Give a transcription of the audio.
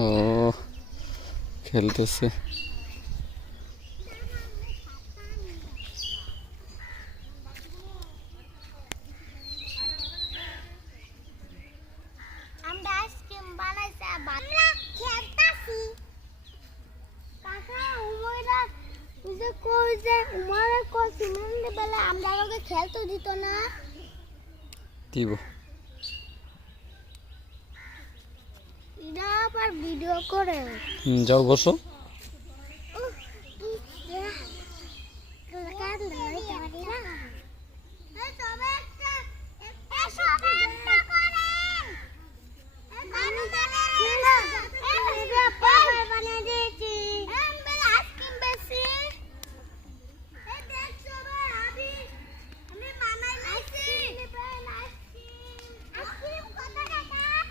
ও খেলতেছে। আমরা আইসক্রিম বানাইছি আমরা খেলতাছি কাকা উমরা যে কই যে উমরা কই সিমেন্ট বেলা আমরা লগে খেলতে দিত না দিব এটা আবার ভিডিও করে যাও বসো।